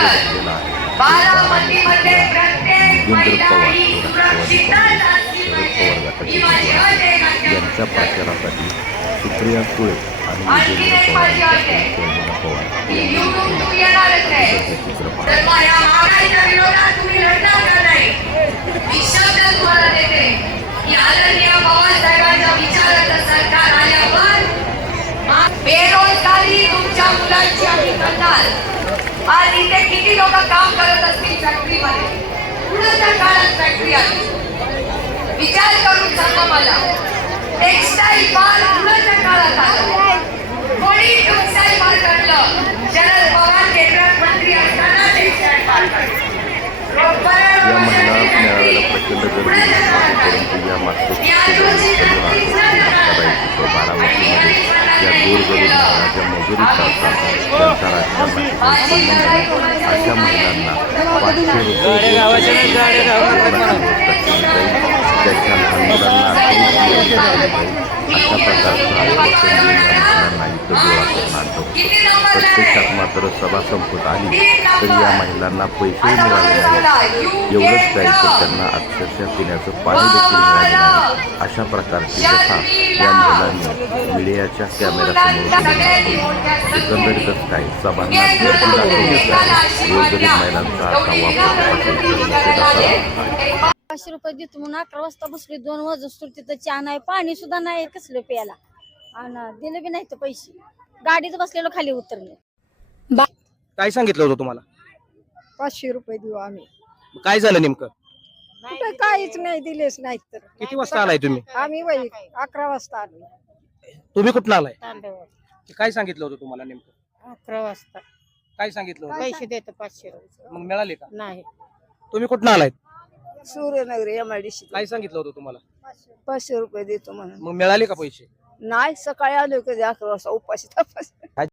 आहे पवार शरद पवार गटाचे यांच्या प्रचारासाठी सुप्रिया सुळे आणि पवार पवार यांनी लोक काम करत असतील फॅक्टरीमध्ये पुढच्या काळात फॅक्टरी आली विचार करून सांगा मला टेक्सटाईल काळात आला. कोणी टेक्सटाईल शरद पवार केंद्रात मंत्री असताना टेक्सटाईल या महिला मेळाव्याला प्रचंड गर्दी या या गोरगरीब महिला ज्या मजुरी करतात त्यांचा राजकारणाशी संबंध नाही अशा महिलांना पाचशे रुपये त्याच्या लहान मुलांना अशा प्रकारचं आश्वासन देऊन या इथं गोळा करून आणतो प्रत्यक्षात मात्र सभा संपत आली तर या महिलांना पैसे मिळाले नाहीत एवढंच काय तर त्यांना अक्षरशः पिण्याचं पाणी देखील मिळाले नाही अशा प्रकारची कथा या महिलांनी मीडियाच्या कॅमेऱ्यासमोर केली आहे. एकंदरीतच काय सभांना देखील दाखवण्यात गोरगरीब महिलांचा आता वापर निषेधाचा पाचशे रुपये देतो म्हणून अकरा वाजता बसले दोन वाजता तिथं चहा नाही पाणी सुद्धा नाही कसलं प्यायला? आणि दिले बी नाही तर पैसे. गाडीत बसलेलो खाली उतरले. काय सांगितलं होतं तुम्हाला? पाचशे रुपये देऊ आम्ही. काय झालं नेमकं? कुठे काहीच नाही दिलेच नाहीत तर. किती वाजता आलाय तुम्ही? आम्ही वही अकरा वाजता आलो तुम्ही कुठं आलाय? तांदूळ काय सांगितलं होतं तुम्हाला नेमकं? अकरा वाजता. काय सांगितलं होतं? पैसे देतो पाचशे रुपये. मग मिळाले का? नाही. तुम्ही कुठं आलाय? सूर्यनगर एम आय डी काय सांगितलं होतं तुम्हाला? पाचशे रुपये देतो म्हणून. मग मिळाले का पैसे? नाही सकाळी आलो कधी अकरा वाजता उपाशी तपास.